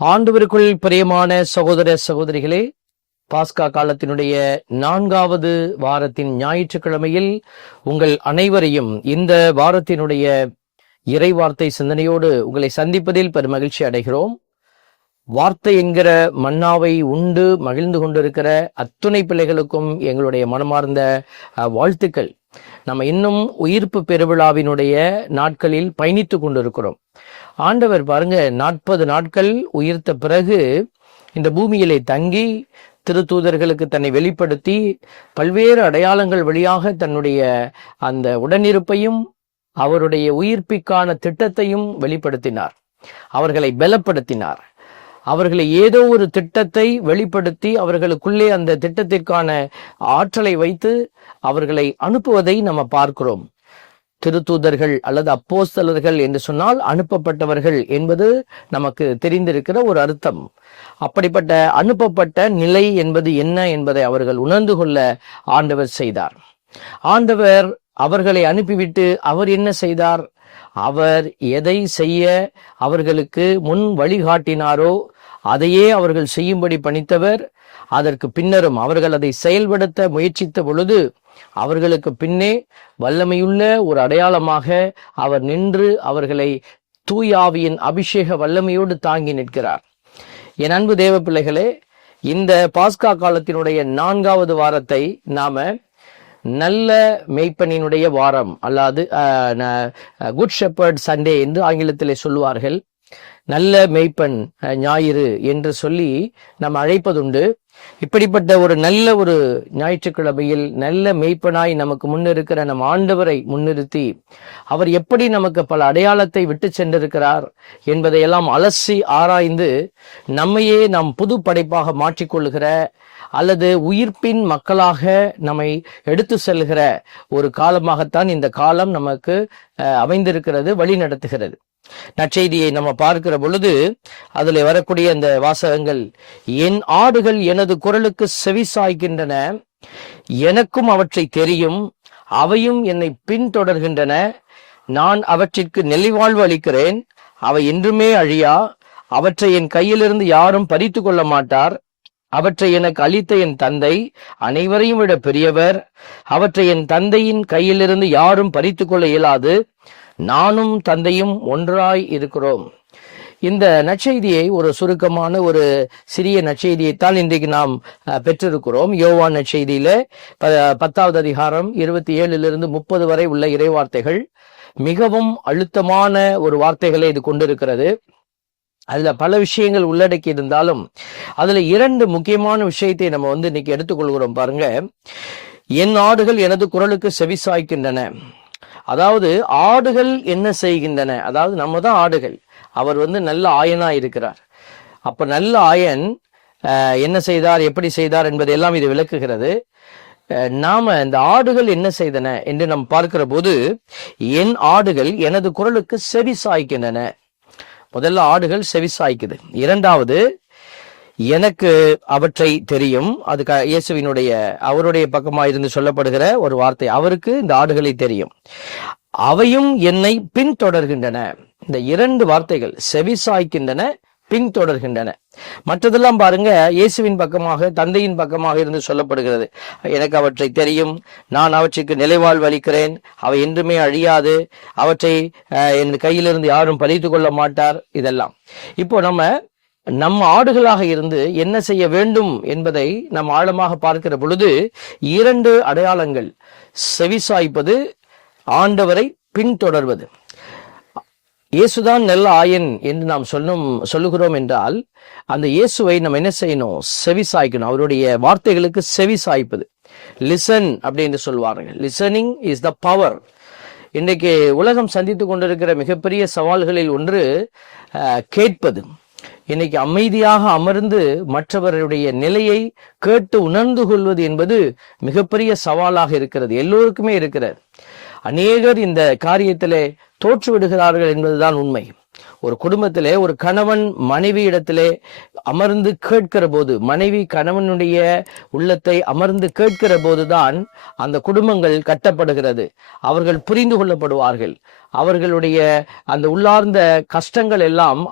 ஆண்டவருக்குள் பிரியமான சகோதர சகோதரிகளே, பாஸ்கா காலத்தினுடைய 4வது வாரத்தின் ஞாயிற்றுக்கிழமையில் உங்கள் அனைவரையும் இந்த வாரத்தினுடைய இறைவார்த்தை சிந்தனையோடு உங்களை சந்திப்பதில் பெருமகிழ்ச்சி அடைகிறோம். வார்த்தை என்கிற மன்னாவை உண்டு மகிழ்ந்து கொண்டிருக்கிற அத்துணை பிள்ளைகளுக்கும் எங்களுடைய மனமார்ந்த வாழ்த்துக்கள். நம்ம இன்னும் உயிர்ப்பு பெருவிழாவினுடைய நாட்களில் பயணித்து கொண்டிருக்கிறோம். ஆண்டவர் பாருங்க, 40 நாட்கள் உயிர்த்த பிறகு இந்த பூமியிலே தங்கி திருத்தூதர்களுக்கு தன்னை வெளிப்படுத்தி பல்வேறு அடையாளங்கள் வழியாக தன்னுடைய அந்த உடனிருப்பையும் அவருடைய உயிர்ப்பிற்கான திட்டத்தையும் வெளிப்படுத்தினார். அவர்களை பலப்படுத்தினார். அவர்களை ஏதோ ஒரு திட்டத்தை வெளிப்படுத்தி அவர்களுக்குள்ளே அந்த திட்டத்திற்கான ஆற்றலை வைத்து அவர்களை அனுப்புவதை நம்ம பார்க்கிறோம். திருத்தூதர்கள் அல்லது அப்போஸ்தலர்கள் என்று சொன்னால் அனுப்பப்பட்டவர்கள் என்பது நமக்கு தெரிந்திருக்கிற ஒரு அர்த்தம். அப்படிப்பட்ட அனுப்பப்பட்ட நிலை என்பது என்ன என்பதை அவர்கள் உணர்ந்து கொள்ள ஆண்டவர் செய்தார். ஆண்டவர் அவர்களை அனுப்பிவிட்டு அவர் என்ன செய்தார்? அவர் எதை செய்ய அவர்களுக்கு முன் வழிகாட்டினாரோ அதையே அவர்கள் செய்யும்படி பணித்தவர். அதற்கு பின்னரும் அவர்கள் அதை செயல்படுத்த முயற்சித்த பொழுது அவர்களுக்கு பின்னே வல்லமையுள்ள ஒரு அடையாளமாக அவர் நின்று அவர்களை தூயாவியின் அபிஷேக வல்லமையோடு தாங்கி நிற்கிறார். என் அன்பு தேவ பிள்ளைகளே, இந்த பாஸ்கா காலத்தினுடைய 4வது வாரத்தை நாம நல்ல மேய்ப்பனினுடைய வாரம் அல்லாது குட் ஷெப்பர்ட் சண்டே என்று ஆங்கிலத்திலே சொல்லுவார்கள். நல்ல மேய்ப்பன் ஞாயிறு என்று சொல்லி நாம் அழைப்பதுண்டு. இப்படிப்பட்ட ஒரு நல்ல ஒரு ஞாயிற்றுக்கிழமையில் நல்ல மேய்ப்பனாய் நமக்கு முன்னிருக்கிற நம் ஆண்டவரை முன்னிறுத்தி அவர் எப்படி நமக்கு பல அடையாளத்தை விட்டு சென்றிருக்கிறார் என்பதையெல்லாம் அலசி ஆராய்ந்து நம்மையே நாம் புது படைப்பாக மாற்றிக்கொள்ளுகிற அல்லது உயிர்ப்பின் மக்களாக நம்மை எடுத்து செல்கிற ஒரு காலமாகத்தான் இந்த காலம் நமக்கு அமைந்திருக்கிறது, வழி நடத்துகிறது. நற்செய்தியை நம்ம பார்க்கிற பொழுது அதில் வரக்கூடிய அந்த வாசகங்கள், என் ஆடுகள் எனது குரலுக்கு செவி சாய்க்கின்றன, எனக்கும் அவற்றை தெரியும், அவையும் என்னை பின்தொடர்கின்றன, நான் அவற்றிற்கு நிலைவாழ்வு அளிக்கிறேன், அவை என்றுமே அழியா, அவற்றை என் கையிலிருந்து யாரும் பறித்து கொள்ள மாட்டார், அவற்றை எனக்கு அளித்த என் தந்தை அனைவரையும் விட பெரியவர், அவற்றை என் தந்தையின் கையிலிருந்து யாரும் பறித்து கொள்ள இயலாது, நானும் தந்தையும் ஒன்றாய் இருக்கிறோம். இந்த நற்செய்தியை ஒரு சுருக்கமான ஒரு சிறிய நற்செய்தியைத்தான் இன்றைக்கு நாம் பெற்றிருக்கிறோம். யோவான் நற்செய்தியில 10வது அதிகாரம் 27 30 வரை உள்ள இறைவார்த்தைகள் மிகவும் அழுத்தமான ஒரு வார்த்தைகளை இது கொண்டிருக்கிறது. அதுல பல விஷயங்கள் உள்ளடக்கி இருந்தாலும் அதுல 2 முக்கியமான விஷயத்தை நம்ம இன்னைக்கு எடுத்துக்கொள்கிறோம். பாருங்க, என் ஆடுகள் எனது குரலுக்கு செவி சாய்க்கின்றன. அதாவது ஆடுகள் என்ன செய்கின்றன? அதாவது நம்ம தான் ஆடுகள். அவர் நல்ல ஆயனா இருக்கிறார். அப்ப நல்ல ஆயன் என்ன செய்தார், எப்படி செய்தார் என்பதையெல்லாம் இது விளக்குகிறது. நாம இந்த ஆடுகள் என்ன செய்தன என்று நாம் பார்க்கிற போது, என் ஆடுகள் எனது குரலுக்கு செவி சாய்க்கின்றன. முதல்ல ஆடுகள் செவி சாய்க்குது. இரண்டாவது, எனக்கு அவற்றை தெரியும். அது இயேசுவினுடைய அவருடைய பக்கமாக இருந்து சொல்லப்படுகிற ஒரு வார்த்தை. அவருக்கு இந்த ஆடுகளை தெரியும், அவையும் என்னை பின்தொடர்கின்றன. இந்த 2 வார்த்தைகள், செவி சாய்க்கின்றன, பின்தொடர்கின்றன. மற்றதெல்லாம் பாருங்க, இயேசுவின் பக்கமாக தந்தையின் பக்கமாக இருந்து சொல்லப்படுகிறது. எனக்கு அவற்றை தெரியும், நான் அவற்றுக்கு நிலைவாழ்வு அளிக்கிறேன், அவை என்றுமே அழியாது, அவற்றை என் கையிலிருந்து யாரும் பறித்து கொள்ள மாட்டார். இதெல்லாம் இப்போ நம்ம ஆடுகளாக இருந்து என்ன செய்ய வேண்டும் என்பதை நாம் ஆழமாக பார்க்கிற பொழுது 2 அடையாளங்கள், செவிசாய்ப்பது, ஆண்டவரை பின்தொடர்வது. இயேசுதான் நல்ல ஆயன் என்று நாம் சொல்லுகிறோம் என்றால் அந்த இயேசுவை நம்ம என்ன செய்யணும்? செவிசாய்க்கணும். அவருடைய வார்த்தைகளுக்கு செவி சாய்ப்பது. லிசன் அப்படின்னு சொல்வார்கள். Listening is the power. இன்றைக்கு உலகம் சந்தித்து கொண்டிருக்கிற மிகப்பெரிய சவால்களில் ஒன்று கேட்பது. இன்னைக்கு அமைதியாக அமர்ந்து மற்றவருடைய நிலையை கேட்டு உணர்ந்து கொள்வது என்பது மிகப்பெரிய சவாலாக இருக்கிறது. எல்லோருக்குமே இருக்கிறது. அநேகர் இந்த காரியத்திலே தோற்று விடுகிறார்கள் என்பதுதான் உண்மை. ஒரு குடும்பத்திலே ஒரு கணவன் மனைவி இடத்திலே அமர்ந்து கேட்கிற போது, மனைவி கணவனுடைய உள்ளத்தை அமர்ந்து கேட்கிற போதுதான் அந்த குடும்பங்கள் கட்டப்படுகிறது. அவர்கள் புரிந்து கொள்ளப்படுவார்கள். அவர்களுடைய அந்த உள்ளார்ந்த கஷ்டங்கள் எல்லாம்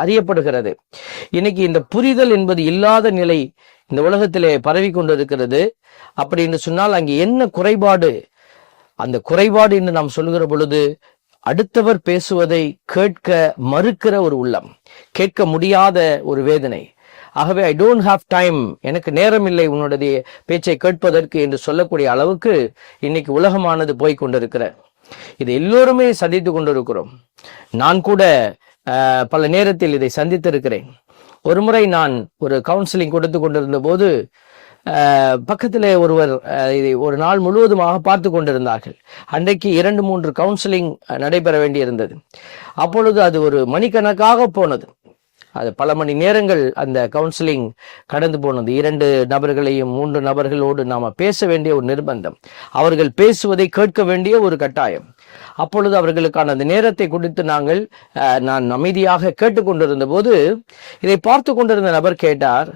அறியப்படுகிறது. இன்னைக்கு இந்த புரிதல் என்பது இல்லாத நிலை இந்த உலகத்திலே பரவி கொண்டிருக்கிறது. அப்படி என்று சொன்னால் அங்கே என்ன குறைபாடு? அந்த குறைபாடு என்று நாம் சொல்லுகிற பொழுது, அடுத்தவர் பேசுவதை கேட்க மறுக்கிற ஒரு உள்ளம், கேட்க முடியாத ஒரு வேதனை. ஆகவே ஐ டோன்ட் ஹாவ் டைம், எனக்கு நேரம் இல்லை உன்னுடைய பேச்சை கேட்பதற்கு என்று சொல்லக்கூடிய அளவுக்கு இன்னைக்கு உலகமானது போய் கொண்டிருக்கிற, இதை எல்லோருமே சந்தித்து கொண்டிருக்கிறோம். நான் கூட பல நேரத்தில் இதை சந்தித்திருக்கிறேன். ஒரு முறை நான் ஒரு கவுன்சிலிங் கொடுத்து கொண்டிருந்த போது பக்கத்திலே ஒருவர் இதை ஒரு நாள் முழுவதுமாக பார்த்து கொண்டிருந்தார்கள். அன்றைக்கு 2-3 கவுன்சிலிங் நடைபெற வேண்டியிருந்தது. அப்பொழுது அது ஒரு மணிக்கணக்காக போனது. அது பல மணி நேரங்கள் அந்த கவுன்சிலிங் கடந்து போனது. 2 நபர்களையும் 3 நபர்களோடு நாம பேச வேண்டிய ஒரு நிர்பந்தம், அவர்கள் பேசுவதை கேட்க வேண்டிய ஒரு கட்டாயம். அப்பொழுது அவர்களுக்கான அந்த நேரத்தை கொடுத்து நான் அமைதியாக கேட்டுக்கொண்டிருந்த போது இதை பார்த்து கொண்டிருந்த நபர் கேட்டார்,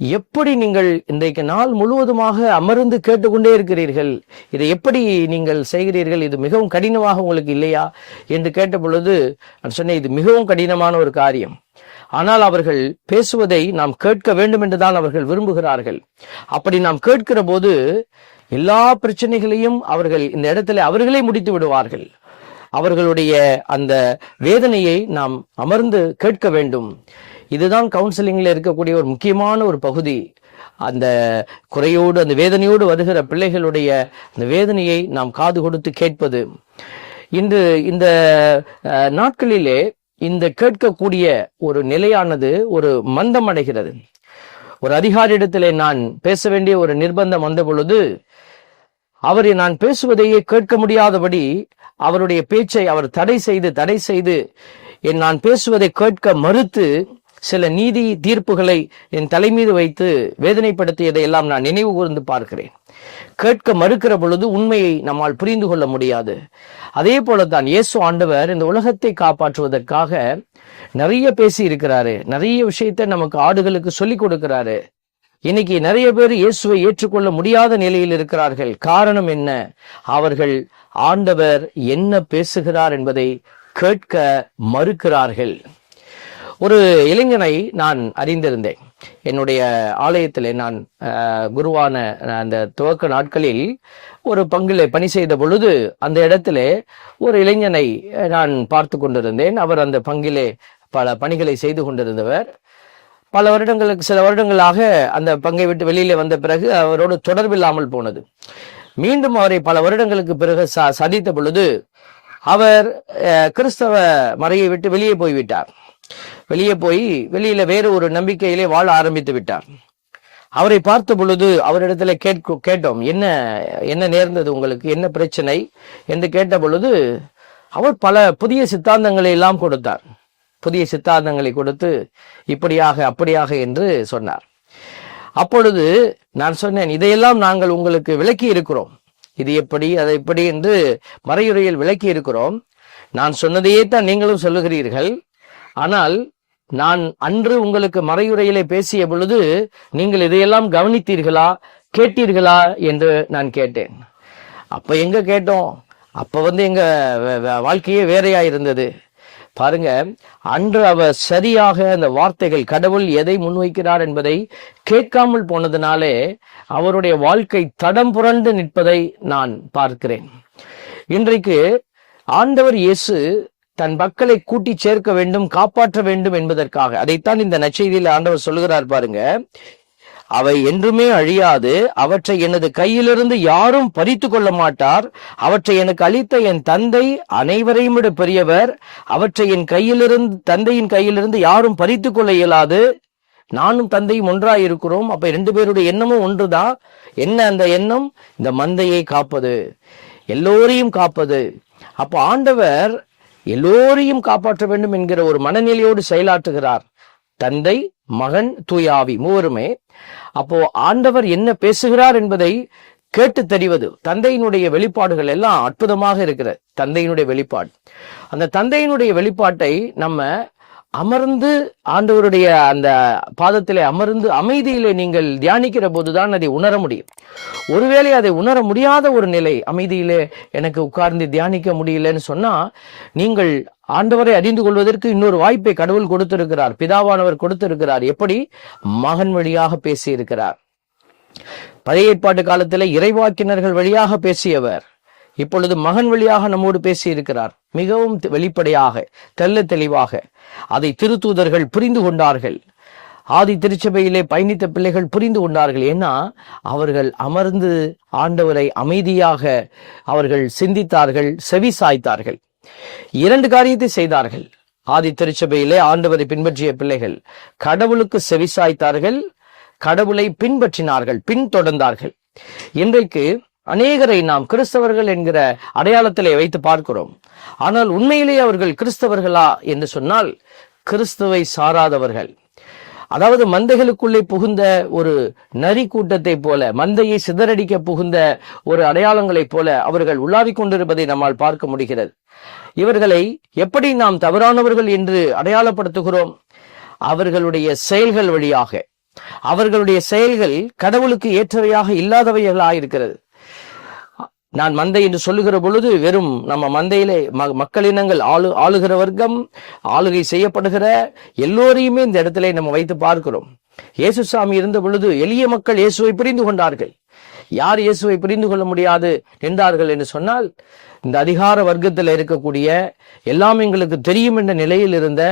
எப்படி நீங்கள் இன்றைக்கு நாள் முழுவதுமாக அமர்ந்து கேட்டுக்கொண்டே இருக்கிறீர்கள்? இதை எப்படி நீங்கள் செய்கிறீர்கள்? இது மிகவும் கடினமாக உங்களுக்கு இல்லையா என்று கேட்ட பொழுது நான் சொன்னேன், இது மிகவும் கடினமான ஒரு காரியம். ஆனால் அவர்கள் பேசுவதை நாம் கேட்க வேண்டும் என்றுதான் அவர்கள் விரும்புகிறார்கள். அப்படி நாம் கேட்கிற போது எல்லா பிரச்சனைகளையும் அவர்கள் இந்த இடத்துல அவர்களே முடித்து விடுவார்கள். அவர்களுடைய அந்த வேதனையை நாம் அமர்ந்து கேட்க வேண்டும். இதுதான் கவுன்சிலிங்ல இருக்கக்கூடிய ஒரு முக்கியமான ஒரு பகுதி. அந்த குறையோடு அந்த வேதனையோடு வருகிற பிள்ளைகளுடைய அந்த வேதனையை நாம் காது கொடுத்து கேட்பது. இன்று இந்த நாட்களிலே இந்த கேட்கக்கூடிய ஒரு நிலையானது ஒரு மந்தம் அடைகிறது. ஒரு அதிகாரியிடத்திலே நான் பேச வேண்டிய ஒரு நிர்பந்தம் வந்த பொழுது அவரை நான் பேசுவதையே கேட்க முடியாதபடி அவருடைய பேச்சை அவர் தடை செய்து நான் பேசுவதை கேட்க மறுத்து சில நீதி தீர்ப்புகளை என் தலை மீது வைத்து வேதனைப்படுத்தியதை எல்லாம் நான் நினைவு கூர்ந்து பார்க்கிறேன். கேட்க மறுக்கிற பொழுது உண்மையை நம்மால் புரிந்து கொள்ள முடியாது. அதே போலத்தான் இயேசு ஆண்டவர் இந்த உலகத்தை காப்பாற்றுவதற்காக நிறைய பேசி இருக்கிறாரு, நிறைய விஷயத்தை நமக்கு ஆடுகளுக்கு சொல்லிக் கொடுக்கிறாரு. இன்னைக்கு நிறைய பேர் இயேசுவை ஏற்றுக்கொள்ள முடியாத நிலையில் இருக்கிறார்கள். காரணம் என்ன? அவர்கள் ஆண்டவர் என்ன பேசுகிறார் என்பதை கேட்க மறுக்கிறார்கள். ஒரு இளைஞனை நான் அறிந்திருந்தேன். என்னுடைய ஆலயத்திலே நான் குருவான அந்த துவக்க நாட்களில் ஒரு பங்கிலே பணி செய்த பொழுது அந்த இடத்திலே ஒரு இளைஞனை நான் பார்த்து கொண்டிருந்தேன். அவர் அந்த பங்கிலே பல பணிகளை செய்து கொண்டிருந்தவர். சில வருடங்களாக அந்த பங்கை விட்டு வெளியிலே வந்த பிறகு அவரோடு தொடர்பில்லாமல் போனது. மீண்டும் அவரை பல வருடங்களுக்கு பிறகு சந்தித்த பொழுது அவர் கிறிஸ்தவ மறையை விட்டு வெளியே போய்விட்டார். வெளியில வேறு ஒரு நம்பிக்கையிலே வாழ ஆரம்பித்து விட்டார். அவரை பார்த்த பொழுது அவரிடத்துல கேட்டோம், என்ன நேர்ந்தது உங்களுக்கு, என்ன பிரச்சனை என்று கேட்ட பொழுது அவர் பல புதிய சித்தாந்தங்களை எல்லாம் கொடுத்தார். புதிய சித்தாந்தங்களை கொடுத்து இப்படியாக அப்படியாக என்று சொன்னார். அப்பொழுது நான் சொன்னேன், இதையெல்லாம் நாங்கள் உங்களுக்கு விளக்கி இருக்கிறோம், இது எப்படி அதை எப்படி என்று மறையுறையில் விளக்கி இருக்கிறோம். நான் சொன்னதையே தான் நீங்களும் சொல்லுகிறீர்கள். ஆனால் நான் அன்று உங்களுக்கு மறையுறையிலே பேசிய பொழுது நீங்கள் இதையெல்லாம் கவனித்தீர்களா, கேட்டீர்களா என்று நான் கேட்டேன். அப்ப எங்க கேட்டோம்? அப்ப எங்க வாழ்க்கையே வேறையா இருந்தது. பாருங்க, அன்று அவர் சரியாக அந்த வார்த்தைகள், கடவுள் எதை முன்வைக்கிறார் என்பதை கேட்காமல் போனதுனாலே அவருடைய வாழ்க்கை தடம் புரண்டு நிற்பதை நான் பார்க்கிறேன். இன்றைக்கு ஆண்டவர் இயேசு தன் மக்களை கூட்டி சேர்க்க வேண்டும், காப்பாற்ற வேண்டும் என்பதற்காக, அதைத்தான் இந்த நற்செய்தியில் ஆண்டவர் சொல்லுகிறார். பாருங்க, அவை என்றுமே அழியாது, அவற்றை எனது கையிலிருந்து யாரும் பறித்து கொள்ள மாட்டார். அவற்றை எனக்கு அளித்த என் தந்தை அனைவரையும் விட பெரியவர். அவற்றை என் தந்தையின் கையிலிருந்து யாரும் பறித்து கொள்ள இயலாது. நானும் தந்தையும் ஒன்றாய் இருக்கிறோம். அப்ப 2 பேருடைய எண்ணமும் ஒன்றுதான். என்ன அந்த எண்ணம்? இந்த மந்தையை காப்பது, எல்லோரையும் காப்பது. அப்ப ஆண்டவர் எல்லோரையும் காப்பாற்ற வேண்டும் என்கிற ஒரு மனநிலையோடு செயலாற்றுகிறார். தந்தை, மகன், தூய ஆவி மூவருமே. அப்போ ஆண்டவர் என்ன பேசுகிறார் என்பதை கேட்டு தெரிவது. தந்தையினுடைய வெளிப்பாடுகள் எல்லாம் அற்புதமாக இருக்கிற தந்தையினுடைய வெளிப்பாடு. அந்த தந்தையினுடைய வெளிப்பாட்டை நம்ம அமர்ந்து ஆண்டவருடைய அந்த பாதத்திலே அமர்ந்து அமைதியிலே நீங்கள் தியானிக்கிற போதுதான் அதை உணர முடியும். ஒருவேளை அதை உணர முடியாத ஒரு நிலை, அமைதியிலே எனக்கு உட்கார்ந்து தியானிக்க முடியலன்னு சொன்னா, நீங்கள் ஆண்டவரை அறிந்து கொள்வதற்கு இன்னொரு வாய்ப்பை கடவுள் கொடுத்திருக்கிறார், பிதாவானவர் கொடுத்திருக்கிறார். எப்படி? மகன் வழியாக பேசி இருக்கிறார். பழைய ஏற்பாட்டு காலத்தில் இறைவாக்கினர்கள் வழியாக பேசியவர் இப்பொழுது மகன் வழியாக நம்மோடு பேசி இருக்கிறார். மிகவும் வெளிப்படையாக, தெள்ள தெளிவாக அதை திருத்தூதர்கள் புரிந்து கொண்டார்கள். ஆதி திருச்சபையிலே பயணித்த பிள்ளைகள் புரிந்து கொண்டார்கள். ஏன்னா அவர்கள் அமர்ந்து ஆண்டவரை அமைதியாக அவர்கள் சிந்தித்தார்கள், செவி சாய்த்தார்கள். 2 காரியத்தை செய்தார்கள். ஆதி திருச்சபையிலே ஆண்டவரை பின்பற்றிய பிள்ளைகள் கடவுளுக்கு செவி சாய்த்தார்கள், கடவுளை பின்பற்றினார்கள், பின்தொடர்ந்தார்கள். இன்றைக்கு அநேகரை நாம் கிறிஸ்தவர்கள் என்கிற அடையாளத்திலே வைத்து பார்க்கிறோம். ஆனால் உண்மையிலேயே அவர்கள் கிறிஸ்தவர்களா என்று சொன்னால் கிறிஸ்துவை சாராதவர்கள். அதாவது மந்தைகளுக்குள்ளே புகுந்த ஒரு நரி கூட்டத்தை போல, மந்தையை சிதறடிக்க புகுந்த ஒரு அடையாளங்களைப் போல அவர்கள் உலாவிக் கொண்டிருப்பதை நம்மால் பார்க்க முடிகிறது. இவர்களை எப்படி நாம் தவறானவர்கள் என்று அடையாளப்படுத்துகிறோம்? அவர்களுடைய செயல்கள் வழியாக. அவர்களுடைய செயல்கள் கடவுளுக்கு ஏற்றவையாக இல்லாதவைகளாயிருக்கிறது. நான் மந்தை என்று சொல்லுகிற பொழுது வெறும் நம்ம மந்தையிலே மக்களினங்கள் ஆளுகிற வர்க்கம், ஆளுகை செய்யப்படுகிற எல்லோரையுமே இந்த இடத்திலே நம்ம வைத்து பார்க்கிறோம். இயேசு சாமி இருந்த பொழுது எளிய மக்கள் இயேசுவை புரிந்து கொண்டார்கள். யார் இயேசுவை புரிந்து கொள்ள முடியாது என்றார்கள் என்று சொன்னால், இந்த அதிகார வர்க்கத்தில் இருக்கக்கூடிய எல்லாம் எங்களுக்கு தெரியும் என்ற நிலையில் இருந்த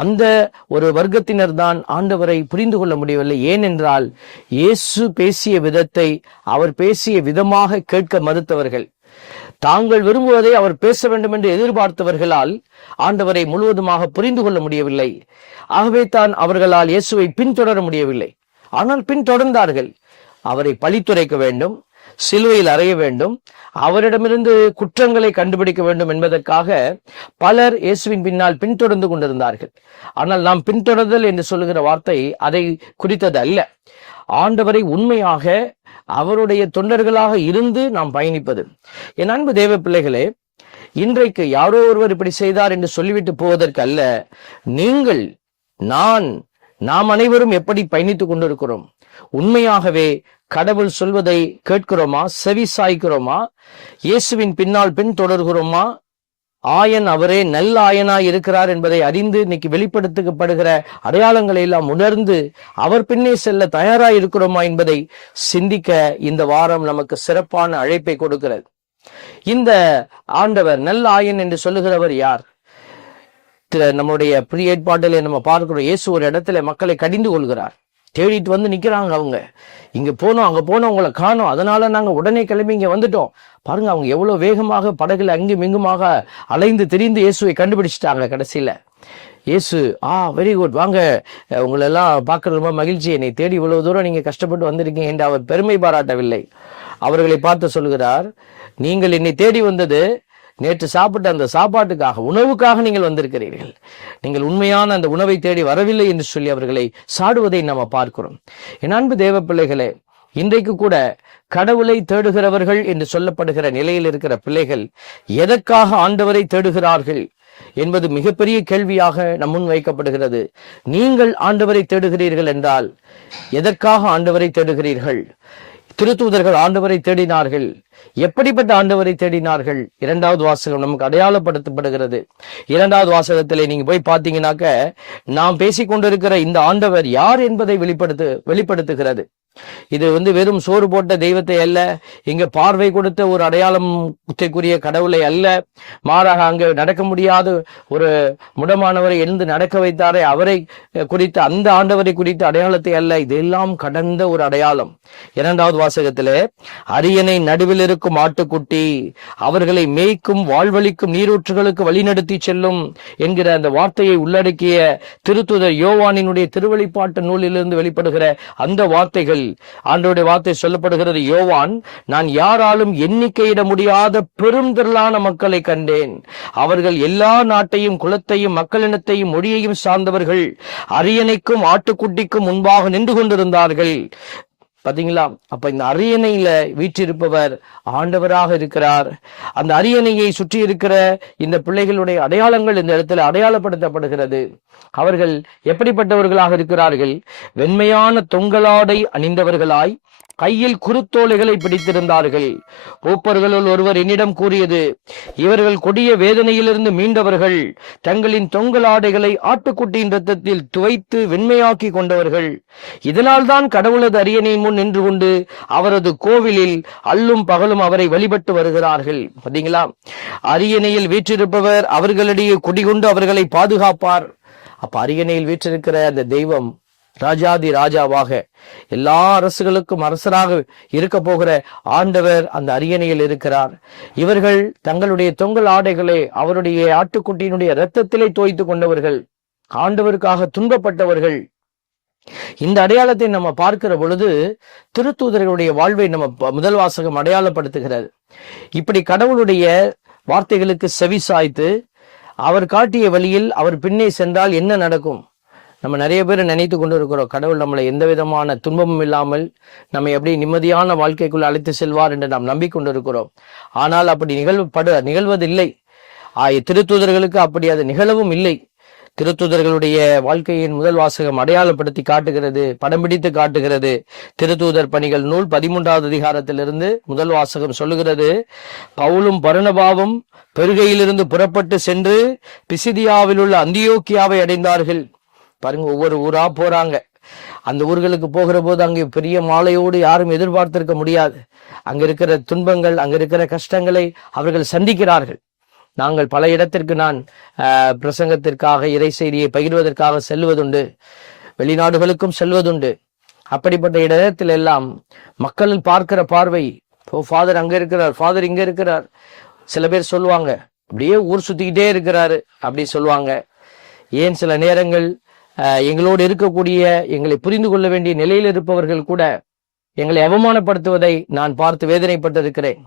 அந்த ஒரு வர்க்கத்தினர் தான் ஆண்டவரை புரிந்து கொள்ள முடியவில்லை. ஏனென்றால் இயேசு பேசிய விதத்தை அவர் பேசிய விதமாக கேட்க மறுத்தவர்கள், தாங்கள் விரும்புவதை அவர் பேச வேண்டும் என்று எதிர்பார்த்தவர்களால் ஆண்டவரை முழுவதுமாக புரிந்து கொள்ள முடியவில்லை. ஆகவே தான் அவர்களால் இயேசுவை பின்தொடர முடியவில்லை. ஆனால் பின்தொடர்ந்தார்கள். அவரை பழித்துரைக்க வேண்டும், சிலுவையில் அறைய வேண்டும், அவரிடமிருந்து குற்றங்களை கண்டுபிடிக்க வேண்டும் என்பதற்காக பலர் இயேசுவின் பின்னால் பின்தொடர்ந்து கொண்டிருந்தார்கள். ஆனால் நாம் பின்தொடர்தல் என்று சொல்லுகிற வார்த்தை அதை குறித்தது அல்ல. ஆண்டவரை உண்மையாக அவருடைய தொண்டர்களாக இருந்து நாம் பயணிப்பது. என் அன்பு தேவ பிள்ளைகளே, இன்றைக்கு யாரோ ஒருவர் இப்படி செய்தார் என்று சொல்லிவிட்டு போவதற்கு அல்ல, நீங்கள் நாம் அனைவரும் எப்படி பயணித்துக் கொண்டிருக்கிறோம்? உண்மையாகவே கடவுள் சொல்வதை கேட்கிறோமா? செவி சாய்க்கிறோமா? இயேசுவின் பின்னால் பின் தொடர்கிறோமா? ஆயன் அவரே நல்ல ஆயனாய் இருக்கிறார் என்பதை அறிந்து இன்னைக்கு வெளிப்படுத்தப்படுகிற அடையாளங்களை எல்லாம் உணர்ந்து அவர் பின்னே செல்ல தயாராய் இருக்கிறோமா என்பதை சிந்திக்க இந்த வாரம் நமக்கு சிறப்பான அழைப்பை கொடுக்கிறது. இந்த ஆண்டவர் நல்ல ஆயன் என்று சொல்லுகிறவர் யார்? நம்முடைய புதிய ஏற்பாட்டிலே நம்ம பார்க்கிறோம், இயேசு ஒரு இடத்துல மக்களை கடிந்து கொள்கிறார். தேடிட்டு வந்து நிக்கிறாங்க. அவங்க இங்க போனோம், அங்க போனோம், உங்களை காணோம், அதனால நாங்க உடனே கிளம்பி இங்க வந்துட்டோம். பாருங்க, அவங்க எவ்வளவு வேகமாக படகுல அங்கும் இங்குமாக அலைந்து திரிந்து இயேசுவை கண்டுபிடிச்சிட்டாங்க. கடைசியில இயேசு வெரி குட், வாங்க, உங்களை எல்லாம் பார்க்கறது ரொம்ப மகிழ்ச்சி, என்னை தேடி இவ்வளவு தூரம் நீங்க கஷ்டப்பட்டு வந்திருக்கீங்க என்று அவர் பெருமை பாராட்டவில்லை. அவர்களை பார்த்து சொல்கிறார், நீங்கள் என்னை தேடி வந்தது நேற்று சாப்பிட்ட அந்த சாப்பாட்டுக்காக, உணவுக்காக நீங்கள் வந்திருக்கிறீர்கள். நீங்கள் உண்மையான அந்த உணவை தேடி வரவில்லை என்று சொல்லி அவர்களை சாடுவதை நம்ம பார்க்கிறோம். என் அன்பு தேவ பிள்ளைகளே, இன்றைக்கு கூட கடவுளை தேடுகிறவர்கள் என்று சொல்லப்படுகிற நிலையில் இருக்கிற பிள்ளைகள் எதற்காக ஆண்டவரை தேடுகிறார்கள் என்பது மிகப்பெரிய கேள்வியாக நம் முன் வைக்கப்படுகிறது. நீங்கள் ஆண்டவரை தேடுகிறீர்கள் என்றால் எதற்காக ஆண்டவரை தேடுகிறீர்கள்? திருத்தூதர்கள் ஆண்டவரை தேடினார்கள். எப்படிப்பட்ட ஆண்டவரை தேடினார்கள்? 2வது வாசகம் நமக்கு அடையாளப்படுத்தப்படுகிறது. 2வது வாசகத்திலே நீங்க போய் பார்த்தீங்கன்னாக்க, நாம் பேசிக்கொண்டிருக்கிற இந்த ஆண்டவர் யார் என்பதை வெளிப்படுத்துகிறது. இது வெறும் சோறு போட்ட தெய்வத்தை அல்ல, இங்க பார்வை கொடுத்த ஒரு அடையாளத்துக்குரிய கடவுளை அல்ல, மாறாக அங்க நடக்க முடியாத ஒரு முடமானவரை எழுந்து நடக்க வைத்தாரே அவரை குறித்த அந்த ஆண்டவரை குறித்த அடையாளத்தை அல்ல, இதெல்லாம் கடந்த ஒரு அடையாளம். 2வது வாசகத்திலே, அரியணை நடுவில் இருக்கும் ஆட்டுக்குட்டி அவர்களை மேய்க்கும் வாழ்வழிக்கும் நீரூற்றுகளுக்கு வழிநடத்தி செல்லும் என்கிற அந்த வார்த்தையை உள்ளடக்கிய திருத்துதர் யோவானினுடைய திருவெளிப்பாட்டு நூலிலிருந்து வெளிப்படுகிற அந்த வார்த்தைகள், ஆண்டவருடைய வார்த்தை சொல்லப்படுகிறது. யோவான், நான் யாராலும் எண்ணிக்கையிட முடியாத பெரும் திரளான மக்களை கண்டேன். அவர்கள் எல்லா நாட்டையும் குலத்தையும் மக்களினத்தையும் மொழியையும் சார்ந்தவர்கள். அரியணைக்கும் ஆட்டுக்குட்டிக்கும் முன்பாக நின்று கொண்டிருந்தார்கள். பாத்தீங்களா? அப்ப இந்த அரியணையில வீற்றிருப்பவர் ஆண்டவராக இருக்கிறார். அந்த அரியணையை சுற்றி இருக்கிற இந்த பிள்ளைகளுடைய அடையாளங்கள் இந்த இடத்துல அடையாளப்படுத்தப்படுகிறது. அவர்கள் எப்படிப்பட்டவர்களாக இருக்கிறார்கள்? வெண்மையான தொங்கலாடை அணிந்தவர்களாய் கையில் குருத்தோலைகளை பிடித்திருந்தார்கள். மூப்பர்களுள் ஒருவர் என்னிடம் கூறியது, இவர்கள் கொடிய வேதனையிலிருந்து மீண்டவர்கள், தங்களின் தொங்கலாடைகளை ஆட்டுக்குட்டியின் இரத்தத்தில் துவைத்து வெண்மையாக்கி கொண்டவர்கள். இதனால் தான் கடவுளது அரியணையின் முன் நின்று கொண்டு அவரது கோவிலில் அல்லும் பகலும் அவரை வழிபட்டு வருகிறார்கள். பாத்தீங்களா? அரியணையில் வீற்றிருப்பவர் அவர்களிடையே குடிகொண்டு அவர்களை பாதுகாப்பார். அப்ப அரியணையில் வீற்றிருக்கிற அந்த தெய்வம் ராஜாதி ராஜாவாக எல்லா அரசுகளுக்கும் அரசராக இருக்க போகிற ஆண்டவர் அந்த அரியணையில் இருக்கிறார். இவர்கள் தங்களுடைய தொங்கல் ஆடைகளை அவருடைய ஆட்டுக்குட்டியினுடைய இரத்தத்திலே தோய்த்து கொண்டவர்கள், ஆண்டவருக்காக துன்பப்பட்டவர்கள். இந்த அடையாளத்தை நம்ம பார்க்கிற பொழுது திருத்தூதர்களுடைய வாழ்வை நம்ம முதல் வாசகம் அடையாளப்படுத்துகிறது. இப்படி கடவுளுடைய வார்த்தைகளுக்கு செவி சாய்த்து அவர் காட்டிய வழியில் அவர் பின்னே சென்றால் என்ன நடக்கும்? நம்ம நிறைய பேர் நினைத்து கொண்டு இருக்கிறோம், கடவுள் நம்மளை எந்த விதமான துன்பமும் இல்லாமல் நம்மை எப்படி நிம்மதியான வாழ்க்கைக்குள் அழைத்து செல்வார் என்று நாம் நம்பிக்கொண்டிருக்கிறோம். ஆனால் அப்படி நிகழ்வதில்லை. திருத்தூதர்களுக்கு அப்படி அது நிகழவும் இல்லை. திருத்தூதர்களுடைய வாழ்க்கையின் முதல் வாசகம் அடையாளப்படுத்தி காட்டுகிறது, படம் பிடித்து காட்டுகிறது. திருத்தூதர் பணிகள் நூல் 13வது அதிகாரத்திலிருந்து முதல் வாசகம் சொல்லுகிறது, பவுலும் பர்னபாவும் பெருகையிலிருந்து புறப்பட்டு சென்று பிசிதியாவில் உள்ள அந்தியோக்கியாவை அடைந்தார்கள். பாருங்க, ஒவ்வொரு ஊரா போறாங்க. அந்த ஊர்களுக்கு போகிற போது அங்கே பெரிய மாலையோடு யாரும் எதிர்பார்த்திருக்க முடியாது. அங்க இருக்கிற துன்பங்கள், அங்க இருக்கிற கஷ்டங்களை அவர்கள் சந்திக்கிறார்கள். நாங்கள் பல இடத்திற்கு நான் பிரசங்கத்திற்காக இறை செய்தியை பகிர்வதற்காக செல்வதுண்டு, வெளிநாடுகளுக்கும் செல்வதுண்டு. அப்படிப்பட்ட இடத்தில் எல்லாம் மக்கள் பார்க்கிற பார்வை, ஃபாதர் அங்க இருக்கிறார், ஃபாதர் இங்க இருக்கிறார். சில பேர் சொல்லுவாங்க, அப்படியே ஊர் சுத்திக்கிட்டே இருக்கிறாரு அப்படி சொல்லுவாங்க. ஏன் சில நேரங்கள் எங்களோடு இருக்கக்கூடிய, எங்களை புரிந்து கொள்ள வேண்டிய நிலையில் இருப்பவர்கள் கூட எங்களை அவமானப்படுத்துவதை நான் பார்த்து வேதனைப்பட்டிருக்கிறேன்.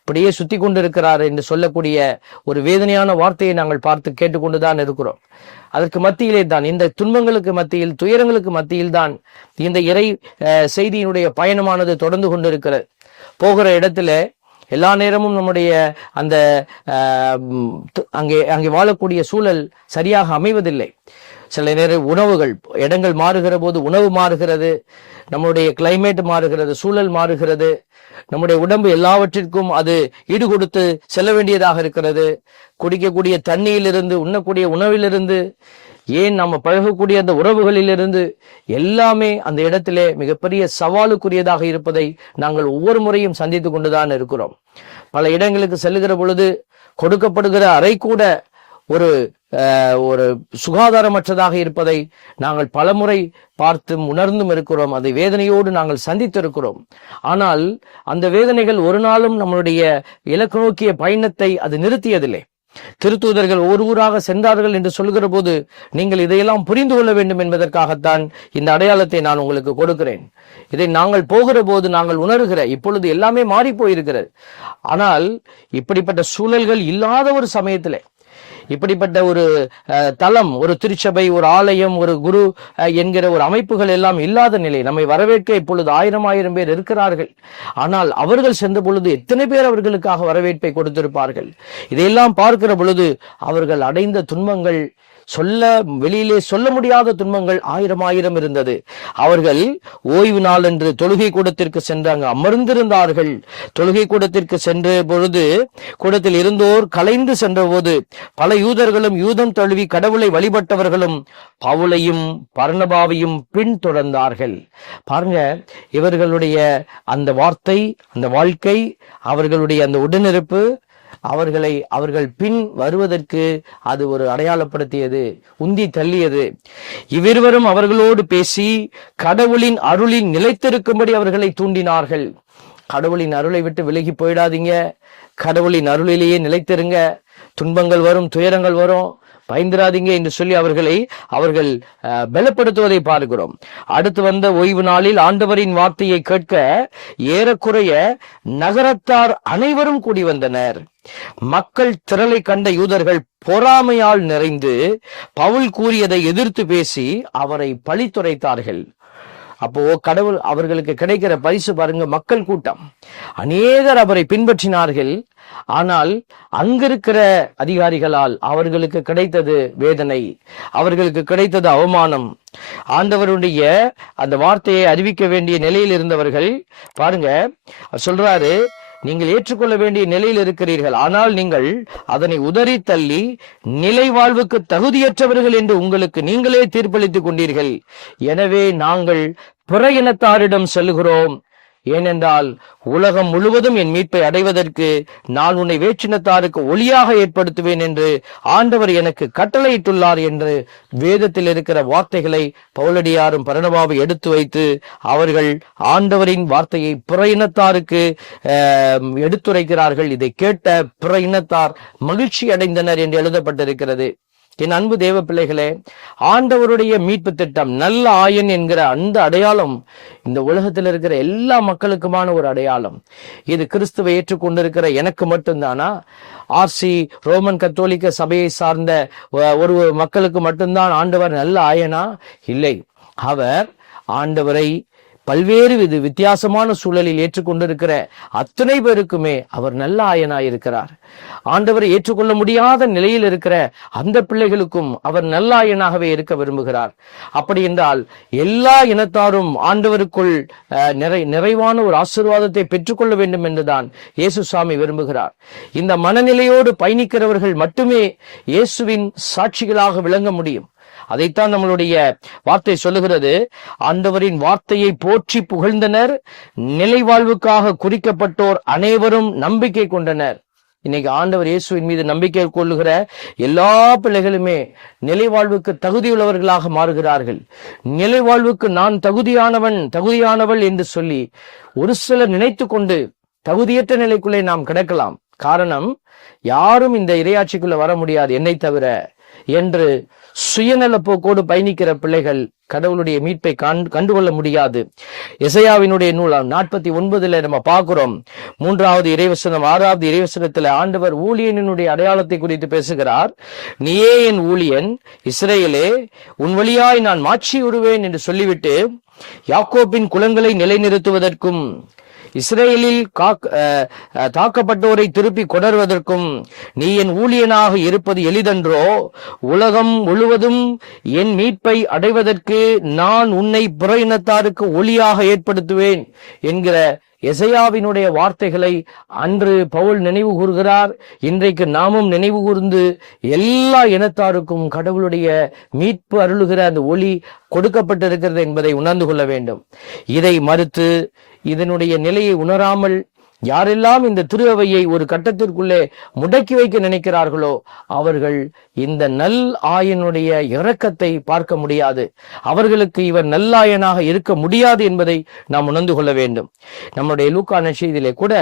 இப்படியே சுத்தி கொண்டிருக்கிறார் என்று சொல்லக்கூடிய ஒரு வேதனையான வார்த்தையை நாங்கள் பார்த்து கேட்டுக்கொண்டுதான் இருக்கிறோம். அதற்கு மத்தியிலே தான், இந்த துன்பங்களுக்கு மத்தியில், துயரங்களுக்கு மத்தியில் தான் இந்த இறை செய்தியினுடைய பயணமானது தொடர்ந்து கொண்டிருக்கிறது. போகிற இடத்துல எல்லா நேரமும் நம்முடைய அந்த அங்கே வாழக்கூடிய சூழல் சரியாக அமைவதில்லை. சில நேரம் உணவுகள், இடங்கள் மாறுகிற போது உணவு மாறுகிறது, நம்முடைய கிளைமேட் மாறுகிறது, சூழல் மாறுகிறது, நம்முடைய உடம்பு எல்லாவற்றிற்கும் அது ஈடு கொடுத்து செல்ல வேண்டியதாக இருக்கிறது. குடிக்கக்கூடிய தண்ணியிலிருந்து, உண்ணக்கூடிய உணவிலிருந்து, ஏன் நம்ம பழகக்கூடிய அந்த உறவுகளிலிருந்து எல்லாமே அந்த இடத்திலே மிகப்பெரிய சவாலுக்குரியதாக இருப்பதை நாங்கள் ஒவ்வொரு முறையும் சந்தித்து கொண்டுதான் இருக்கிறோம். பல இடங்களுக்கு செல்லுகிற பொழுது கொடுக்கப்படுகிற அறை கூட ஒரு சுகாதாரமற்றதாக இருப்பதை நாங்கள் பலமுறை பார்த்தும் உணர்ந்தும் இருக்கிறோம். அதை வேதனையோடு நாங்கள் சந்தித்திருக்கிறோம். ஆனால் அந்த வேதனைகள் ஒரு நாளும் நம்மளுடைய இலக்கு நோக்கிய பயணத்தை அது நிறுத்தியதில்லை. திருத்தூதர்கள் ஒரு ஊராக சென்றார்கள் என்று சொல்கிற போது நீங்கள் இதையெல்லாம் புரிந்து கொள்ள வேண்டும் என்பதற்காகத்தான் இந்த அடையாளத்தை நான் உங்களுக்கு கொடுக்கிறேன். இதை நாங்கள் போகிற போது நாங்கள் உணர்கிற, இப்பொழுது எல்லாமே மாறி போயிருக்கிறது. ஆனால் இப்படிப்பட்ட சூழல்கள் இல்லாத ஒரு சமயத்திலே, இப்படிப்பட்ட ஒரு தலம், ஒரு திருச்சபை, ஒரு ஆலயம், ஒரு குரு என்கிற ஒரு அமைப்புகள் எல்லாம் இல்லாத நிலை, நம்மை வரவேற்க இப்பொழுது 1000 பேர் இருக்கிறார்கள். ஆனால் அவர்கள் சென்ற பொழுது எத்தனை பேர் அவர்களுக்காக வரவேற்பை கொடுத்திருப்பார்கள்? இதையெல்லாம் பார்க்கிற பொழுது அவர்கள் அடைந்த துன்பங்கள், வெளியிலே சொல்ல முடியாத துன்பங்கள் 1000 இருந்தது. அவர்கள் ஓய்வு நாள் என்று தொழுகை கூடத்திற்கு சென்றாங்க, அமர்ந்திருந்தார்கள். தொழுகை கூடத்திற்கு சென்ற பொழுது கூடத்தில் இருந்தோர் கலைந்து சென்ற போது பல யூதர்களும் யூதம் தழுவி கடவுளை வழிபட்டவர்களும் பவுலையும் பர்னபாவையும் பின்தொடர்ந்தார்கள். பாருங்க, இவர்களுடைய அந்த வார்த்தை, அந்த வாழ்க்கை, அவர்களுடைய அந்த உடனிருப்பு அவர்கள் பின் வருவதற்கு அது ஒரு அடையாளப்படுத்தியது, உந்தி தள்ளியது. இவ்விருவரும் அவர்களோடு பேசி கடவுளின் அருளில் நிலைத்திருக்கும்படி அவர்களை தூண்டினார்கள். கடவுளின் அருளை விட்டு விலகி போயிடாதீங்க, கடவுளின் அருளிலேயே நிலைத்திருங்க. துன்பங்கள் வரும், துயரங்கள் வரும், பயந்திராதீங்க என்று சொல்லி அவர்கள் பலப்படுத்துவதை பார்க்கிறோம். அடுத்து வந்த ஓய்வு நாளில் ஆண்டவரின் வார்த்தையை கேட்க ஏறக்குறைய நகரத்தார் அனைவரும் கூடி வந்தனர். மக்கள் திரளை கண்ட யூதர்கள் பொறாமையால் நிறைந்து பவுல் கூறியதை எதிர்த்து பேசி அவரை பழித்துரைத்தார்கள். அப்போ கடவுள் அவர்களுக்கு கிடைக்கிற பரிசு பாருங்க, மக்கள் கூட்டம். அநேகர் அவரை பின்பற்றினார்கள். ஆனால் அங்கிருக்கிற அதிகாரிகளால் அவர்களுக்கு கிடைத்தது வேதனை, அவர்களுக்கு கிடைத்தது அவமானம். ஆண்டவருடைய அந்த வார்த்தையை அறிவிக்க வேண்டிய நிலையில் இருந்தவர்கள் பாருங்க சொல்றாரு, நீங்கள் ஏற்றுக்கொள்ள வேண்டிய நிலையில் இருக்கிறீர்கள், ஆனால் நீங்கள் அதனை உதறி தள்ளி நிலை வாழ்வுக்கு தகுதியற்றவர்கள் என்று உங்களுக்கு நீங்களே தீர்ப்பளித்துக் கொண்டீர்கள். எனவே நாங்கள் பிற இனத்தாரிடம் செல்கிறோம். ஏனென்றால் உலகம் முழுவதும் என் மீட்பை அடைவதற்கு நான் உன்னை வேற்றினத்தாருக்கு ஒளியாக ஏற்படுத்துவேன் என்று ஆண்டவர் எனக்கு கட்டளையிட்டுள்ளார் என்று வேதத்தில் இருக்கிற வார்த்தைகளை பவுலடியாரும் பரணபாவும் எடுத்து வைத்து அவர்கள் ஆண்டவரின் வார்த்தையை பிற இனத்தாருக்கு எடுத்துரைக்கிறார்கள். இதை கேட்ட பிற இனத்தார் மகிழ்ச்சி அடைந்தனர் என்று எழுதப்பட்டிருக்கிறது. என் அன்பு தேவ பிள்ளைகளே, ஆண்டவருடைய மீட்பு திட்டம், நல்ல ஆயன் என்கிற அந்த அடையாளம் இந்த உலகத்தில் இருக்கிற எல்லா மக்களுக்குமான ஒரு அடையாளம். இது கிறிஸ்துவை ஏற்றுக்கொண்டிருக்கிற எனக்கு மட்டும்தானா? ஆர்சி ரோமன் கத்தோலிக்க சபையை சார்ந்த ஒரு மக்களுக்கு மட்டும்தான் ஆண்டவர் நல்ல ஆயனா? இல்லை, அவர் ஆண்டவரை பல்வேறு வித்தியாசமான சூழலில் ஏற்றுக்கொண்டிருக்கிற அத்தனை பேருக்குமே அவர் நல்ல ஆயனாயிருக்கிறார். ஆண்டவரை ஏற்றுக்கொள்ள முடியாத நிலையில் இருக்கிற அந்த பிள்ளைகளுக்கும் அவர் நல்ல ஆயனாகவே இருக்க விரும்புகிறார். அப்படி என்றால் எல்லா இனத்தாரும் ஆண்டவருக்குள் நிறைவான ஒரு ஆசீர்வாதத்தை பெற்றுக்கொள்ள வேண்டும் என்றுதான் இயேசு சாமி விரும்புகிறார். இந்த மனநிலையோடு பயணிக்கிறவர்கள் மட்டுமே இயேசுவின் சாட்சிகளாக விளங்க முடியும். அதைத்தான் நம்மளுடைய வார்த்தை சொல்லுகிறது. ஆண்டவரின் வார்த்தையை போற்றி புகழ்ந்தனர், நிலை வாழ்வுக்காக குறிக்கப்பட்டோர் அனைவரும் நம்பிக்கை கொண்டனர். இன்னைக்கு ஆண்டவர் இயேசுவின் மீது நம்பிக்கை கொள்ளுகிற எல்லா பிள்ளைகளுமே நிலை வாழ்வுக்கு தகுதியுள்ளவர்களாக மாறுகிறார்கள். நிலை வாழ்வுக்கு நான் தகுதியானவள் என்று சொல்லி ஒரு சிலர் நினைத்து கொண்டு தகுதியற்ற நிலைக்குள்ளே நாம் கிடக்கலாம். காரணம், யாரும் இந்த இறையாட்சிக்குள்ள வர முடியாது என்னை தவிர என்று சுயநல போக்கோடு பயணிக்கிற பிள்ளைகள் கடவுளுடைய மீட்பை கண்டுகொள்ள முடியாது. எசையாவினுடைய நூல் 49 நம்ம பார்க்கிறோம். 3வது இறைவசனம் 6வது இறைவசனத்துல ஆண்டவர் ஊழியனுடைய அடையாளத்தை குறித்து பேசுகிறார். நீயே என் ஊழியன் இஸ்ரவேலே, உன் வழியாய் நான் மாட்சியுறுவேன் என்று சொல்லிவிட்டு யாக்கோபின் குலங்களை நிலைநிறுத்துவதற்கும் இஸ்ரேலில் தாக்கப்பட்டோரை திருப்பி கொணர்வதற்கும் நீ என் ஊழியனாக இருப்பது எளிதன்றோ? உலகம் முழுவதும் என் மீட்பை அடைவதற்கு நான் உன்னை பிற இனத்தாருக்கு ஒளியாக ஏற்படுத்துவேன் என்கிற எசையாவினுடைய வார்த்தைகளை அன்று பவுல் நினைவு கூறுகிறார். இன்றைக்கு நாமும் நினைவு கூர்ந்து எல்லா இனத்தாருக்கும் கடவுளுடைய மீட்பு அருளுகிற அந்த ஒளி கொடுக்கப்பட்டிருக்கிறது என்பதை உணர்ந்து கொள்ள வேண்டும். இதை மறுத்து இதனுடைய நிலையை உணராமல் யாரெல்லாம் இந்த திரு அவையை ஒரு கட்டத்திற்குள்ளே முடக்கி வைக்க நினைக்கிறார்களோ அவர்கள் இந்த நல் ஆயனுடைய இரக்கத்தை பார்க்க முடியாது. அவர்களுக்கு இவர் நல்லாயனாக இருக்க முடியாது என்பதை நாம் உணர்ந்து கொள்ள வேண்டும். நம்முடைய லூக்கா நற்செய்தியிலே கூட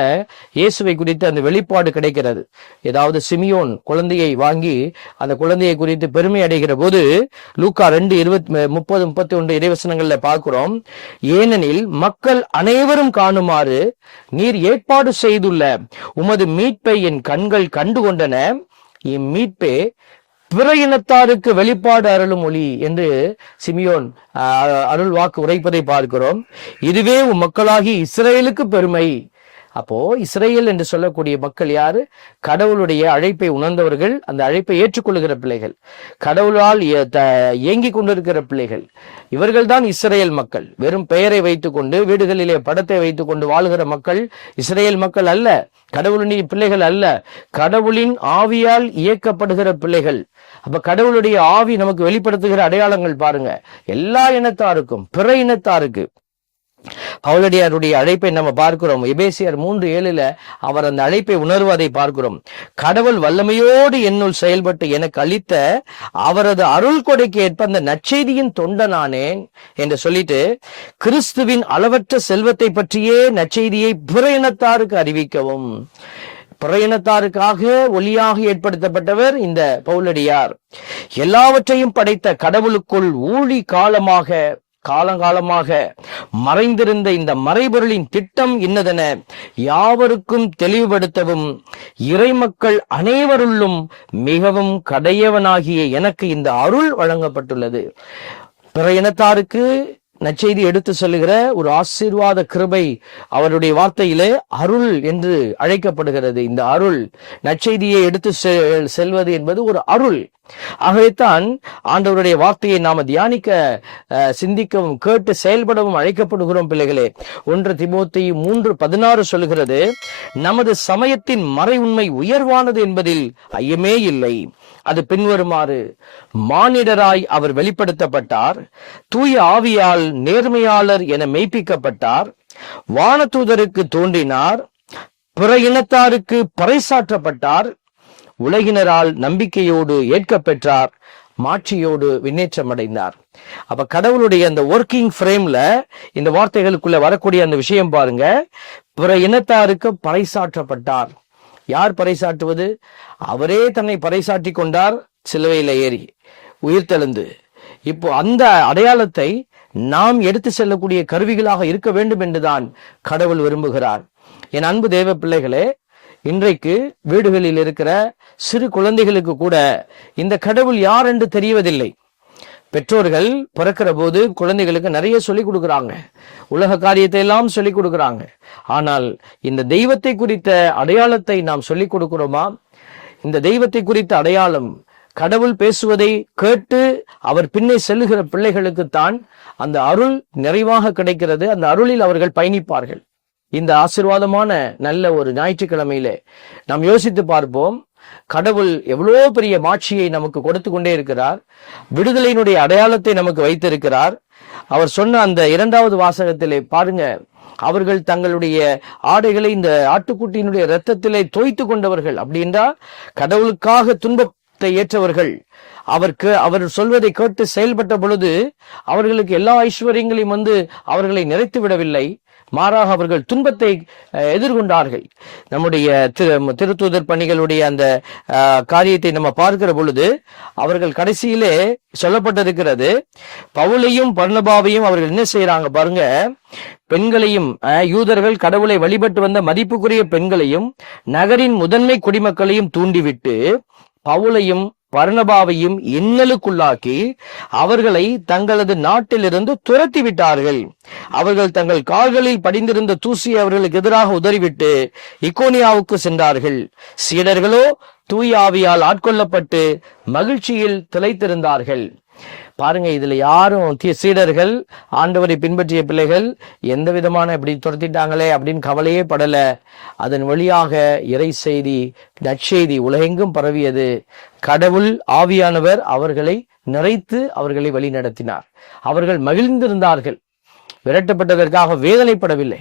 இயேசுவை குறித்து அந்த வெளிப்பாடு கிடைக்கிறது. ஏதாவது சிமியோன் குழந்தையை வாங்கி அந்த குழந்தையை குறித்து பெருமை அடைகிற போது லூக்கா 2:30-31 இறைவசனங்கள்ல பார்க்கிறோம். ஏனெனில் மக்கள் அனைவரும் காணுமாறு நீர் ஏற்பாடு செய்துள்ள உமது மீட்பை என் கண்கள் கண்டுகொண்டன, இம்மீட்பே பிற இனத்தாருக்கு வெளிப்பாடு அருளும் ஒளி என்று சிமியோன் அருள் வாக்கு உரைப்பதை பார்க்கிறோம். இதுவே உம் மக்களாகி இஸ்ரேலுக்கு பெருமை. அப்போ இஸ்ரேல் என்று சொல்லக்கூடிய மக்கள் யாரு? கடவுளுடைய அழைப்பை உணர்ந்தவர்கள், அந்த அழைப்பை ஏற்றுக்கொள்ளுகிற பிள்ளைகள், கடவுளால் இயங்கிக் கொண்டிருக்கிற பிள்ளைகள். இவர்கள் தான் இஸ்ரேல் மக்கள். வெறும் பெயரை வைத்துக் கொண்டு வீடுகளிலே படத்தை வைத்துக் கொண்டு வாழ்கிற மக்கள் இஸ்ரேல் மக்கள் அல்ல, கடவுளின் பிள்ளைகள் அல்ல, கடவுளின் ஆவியால் இயக்கப்படுகிற பிள்ளைகள். அப்ப கடவுளுடைய ஆவி நமக்கு வெளிப்படுத்துகிற அடையாளங்கள் பாருங்க. எல்லா இனத்தாருக்கும் பிற இனத்தாருக்கு பவுலடியாருடைய அழைப்பை நம்ம பார்க்கிறோம். எபேசியர் 3:7 அவர் அந்த அழைப்பை உணர்வதை பார்க்கிறோம். கடவுள் வல்லமையோடு என்னுள் செயல்பட்டு எனக்கு அளித்த அவரது அருள் கொடைக்கு ஏற்ப அந்த நற்செய்தியின் தொண்டனானேன் என்று சொல்லிட்டு கிறிஸ்துவின் அளவற்ற செல்வத்தை பற்றியே நற்செய்தியை பிற இனத்தாருக்கு அறிவிக்கவும். பிற இனத்தாருக்காக ஒளியாக ஏற்படுத்தப்பட்டவர் இந்த பவுலடியார். எல்லாவற்றையும் படைத்த கடவுளுக்குள் ஊழி காலங்காலமாக மறைந்திருந்த இந்த மறைபொருளின் திட்டம் இன்னதென யாவருக்கும் தெளிவுபடுத்தவும் இறைமக்கள் அனைவருள்ளும் மிகவும் கடையவனாகிய எனக்கு இந்த அருள் வழங்கப்பட்டுள்ளது. பிற இனத்தாருக்கு நற்செய்தி எடுத்து சொல்லுகிற ஒரு ஆசீர்வாத கிருபை அவருடைய வார்த்தையிலே அருள் என்று அழைக்கப்படுகிறது. இந்த அருள், நற்செய்தியை எடுத்து செல்வது என்பது ஒரு அருள். ஆகவேத்தான் ஆண்டவருடைய வார்த்தையை நாம தியானிக்க, சிந்திக்கவும், கேட்டு செயல்படவும் அழைக்கப்படுகிறோம் பிள்ளைகளே. 1 தீமோத்தேயு 3:16 சொல்லுகிறது, நமது சமயத்தின் மறை உண்மை உயர்வானது என்பதில் ஐயமே இல்லை. அது பின்வருமாறு: மானிடராய் அவர் வெளிப்படுத்தப்பட்டார், தூய ஆவியால் நேர்மையாளர் என மெய்ப்பிக்கப்பட்டார், வானதூதருக்கு தோன்றினார், பிற இனத்தாருக்கு பறைசாற்றப்பட்டார், உலகினரால் நம்பிக்கையோடு ஏற்கப்பெற்றார், மாட்சியோடு விண்ணேற்றம் அடைந்தார். அப்ப கடவுளுடைய அந்த ஒர்க்கிங் ஃப்ரேம்ல இந்த வார்த்தைகளுக்குள்ள வரக்கூடிய அந்த விஷயம் பாருங்க. பிற இனத்தாருக்கு பறைசாற்றப்பட்டார். யார் பறைசாற்றுவது? அவரே தன்னை பறைசாற்றி கொண்டார், சிலுவையில ஏறி உயிர்த்தெழுந்து. இப்போ அந்த அடையாளத்தை நாம் எடுத்து செல்லக்கூடிய கருவிகளாக இருக்க வேண்டும் என்றுதான் கடவுள் விரும்புகிறார். என் அன்பு தேவ பிள்ளைகளே, இன்றைக்கு வீடுகளில் இருக்கிற சிறு குழந்தைகளுக்கு கூட இந்த கடவுள் யார் என்று தெரியவதில்லை. பெற்றோர்கள் பிறக்கிற போது குழந்தைகளுக்கு நிறைய சொல்லிக் கொடுக்குறாங்க, உலக காரியத்தை எல்லாம் சொல்லிக் கொடுக்குறாங்க. ஆனால் இந்த தெய்வத்தை குறித்த அடையாளத்தை நாம் சொல்லிக் கொடுக்கிறோமா? இந்த தெய்வத்தை குறித்த அடையாளம், கடவுள் பேசுவதை கேட்டு அவர் பின்னே செல்லுகிற பிள்ளைகளுக்குத்தான் அந்த அருள் நிறைவாக கிடைக்கிறது. அந்த அருளில் அவர்கள் பயணிப்பார்கள். இந்த ஆசீர்வாதமான நல்ல ஒரு ஞாயிற்றுக்கிழமையிலே நாம் யோசித்து பார்ப்போம். கடவுள் எவ்வளோ பெரிய மாட்சியை நமக்கு கொடுத்து கொண்டே இருக்கிறார். விடுதலையினுடைய அடையாளத்தை நமக்கு வைத்திருக்கிறார். அவர் சொன்ன அந்த 2வது வாசகத்திலே பாருங்க, அவர்கள் தங்களுடைய ஆடைகளை இந்த ஆட்டுக்குட்டியினுடைய இரத்தத்திலே தோய்த்து கொண்டவர்கள். அப்படின்றா கடவுளுக்காக துன்பத்தை ஏற்றவர்கள். அவர் சொல்வதை கேட்டு செயல்பட்ட பொழுது அவர்களுக்கு எல்லா ஐஸ்வர்யங்களையும் அவர்களை நிறைத்து விடவில்லை. மாறாக அவர்கள் துன்பத்தை எதிர்கொண்டார்கள். நம்முடைய திருத்தூதர் பணிகளுடைய அந்த காரியத்தை நம்ம பார்க்கிற பொழுது அவர்கள் கடைசியிலே சொல்லப்பட்டிருக்கிறது, பவுலையும் பர்னபாவையும் அவர்கள் என்ன செய்யறாங்க பாருங்க, பெண்களையும், யூதர்கள் கடவுளை வழிபட்டு வந்த மதிப்புக்குரிய பெண்களையும் நகரின் முதன்மை குடிமக்களையும் தூண்டிவிட்டு பவுலையும் பர்னபாவையும் இன்னலுக்குள்ளாக்கி அவர்களை தங்களது நாட்டிலிருந்து துரத்தி விட்டார்கள். அவர்கள் தங்கள் கால்களில் படிந்திருந்த தூசியை அவர்களுக்கு எதிராக உதறிவிட்டு இக்கோனியாவுக்கு சென்றார்கள். சீடர்களோ தூய ஆவியால் ஆட்கொள்ளப்பட்டு மகிழ்ச்சியில் திளைத்திருந்தார்கள். பாருங்க, இதுல யாரும் சீடர்கள், ஆண்டவரை பின்பற்றிய பிள்ளைகள் எந்த விதமான இப்படி துரத்திட்டாங்களே அப்படின்னு கவலையே படல. அதன் வழியாக இறை செய்தி, நற்செய்தி உலகெங்கும் பரவியது. கடவுள் ஆவியானவர் அவர்களை நிறைத்து அவர்களை வழி நடத்தினார். அவர்கள் மகிழ்ந்திருந்தார்கள். விரட்டப்பட்டதற்காக வேதனைப்படவில்லை.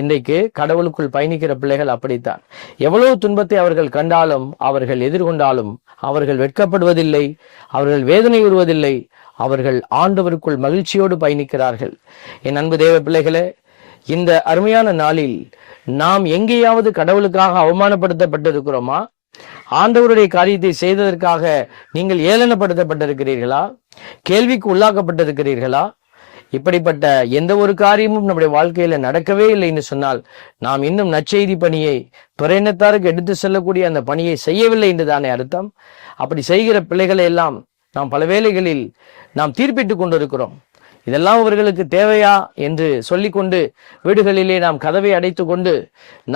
இன்றைக்கு கடவுளுக்குள் பயணிக்கிற பிள்ளைகள் அப்படித்தான். எவ்வளவு துன்பத்தை அவர்கள் கண்டாலும், அவர்கள் எதிர்கொண்டாலும் அவர்கள் வெட்கப்படுவதில்லை, அவர்கள் வேதனை உறுவதில்லை. அவர்கள் ஆண்டவருக்குள் மகிழ்ச்சியோடு பயணிக்கிறார்கள். என் அன்பு தேவ பிள்ளைகளே, இந்த அருமையான நாளில் நாம் எங்கேயாவது கடவுளுக்காக அவமானப்படுத்தப்பட்டிருக்கிறோமா? ஆண்டவருடைய காரியத்தை செய்ததற்காக நீங்கள் ஏளனப்படுத்தப்பட்டிருக்கிறீர்களா? கேள்விக்கு உள்ளாக்கப்பட்டிருக்கிறீர்களா? இப்படிப்பட்ட எந்த ஒரு காரியமும் நம்முடைய வாழ்க்கையில நடக்கவே இல்லைன்னு சொன்னால் நாம் இன்னும் நற்செய்தி பணியை, பிற இனத்தாருக்கு எடுத்து செல்லக்கூடிய அந்த பணியை செய்யவில்லை என்று தானே அர்த்தம். அப்படி செய்கிற பிள்ளைகளை எல்லாம் நாம் பல வேளைகளில் நாம் தீர்ப்பிட்டுக் கொண்டிருக்கிறோம். இதெல்லாம் அவர்களுக்கு தேவையா என்று சொல்லிக்கொண்டு வீடுகளிலே நாம் கதவை அடைத்து கொண்டு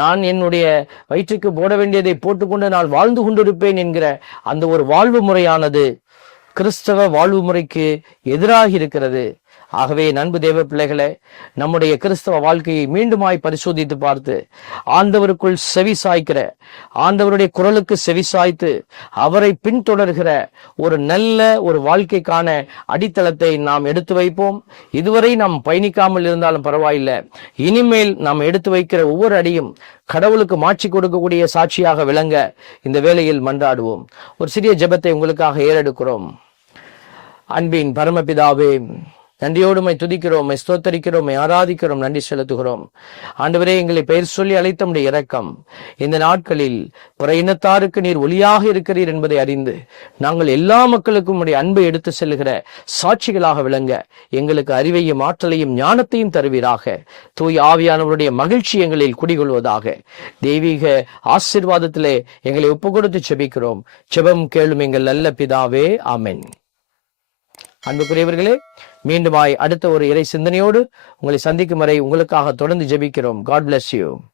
நான் என்னுடைய வயிற்றுக்கு போட வேண்டியதை போட்டுக்கொண்டு நான் வாழ்ந்து கொண்டிருப்பேன் என்கிற அந்த ஒரு வாழ்வு முறையானது கிறிஸ்தவ வாழ்வு முறைக்கு எதிராக இருக்கிறது. ஆகவே நண்பு தேவ பிள்ளைகளே, நம்முடைய கிறிஸ்தவ வாழ்க்கையை மீண்டுமாய் பரிசோதித்து பார்த்து ஆண்டவருக்குள் செவி சாய்க்கிற, ஆண்டவருடைய குரலுக்கு செவி சாய்த்து அவரை பின்தொடர்கிற ஒரு நல்ல ஒரு வாழ்க்கைக்கான அடித்தளத்தை நாம் எடுத்து வைப்போம். இதுவரை நாம் பயணிக்காமல் இருந்தாலும் பரவாயில்லை, இனிமேல் நாம் எடுத்து வைக்கிற ஒவ்வொரு அடியும் கடவுளுக்கு மாட்சி கொடுக்கக்கூடிய சாட்சியாக விளங்க இந்த வேளையில் மன்றாடுவோம். ஒரு சிறிய ஜெபத்தை உங்களுக்காக ஏறெடுக்கிறோம். அன்பின் பரமபிதாவே, நன்றியோடு உம்மை துதிக்கிறோம், உம்மை ஸ்தோத்தரிக்கிறோம், உம்மை ஆராதிக்கிறோம், நன்றி செலுத்துகிறோம். ஆண்டவரே, எங்களை பெயர் சொல்லி அழைத்த உம்முடைய இரக்கம் இந்த நாட்களில் பிற இனத்தாருக்கு நீர் ஒளியாக இருக்கிறீர் என்பதை அறிந்து நாங்கள் எல்லா மக்களுக்கும் உம்முடைய அன்பை எடுத்து செல்லுகிற சாட்சிகளாக விளங்க எங்களுக்கு அறிவையும் ஆற்றலையும் ஞானத்தையும் தருவீராக. தூய் ஆவியானவருடைய மகிழ்ச்சி எங்களில் குடிகொள்வதாக. தெய்வீக ஆசீர்வாதத்திலே எங்களை ஒப்பு கொடுத்து செபிக்கிறோம். செபம் கேளும் எங்கள் நல்ல பிதாவே, ஆமென். அன்புக்குரியவர்களே, மீண்டுமாய் அடுத்த ஒரு இறை சிந்தனையோடு உங்களை சந்திக்கும் வரை உங்களுக்காக தொடர்ந்து ஜெபிக்கிறோம். God bless you.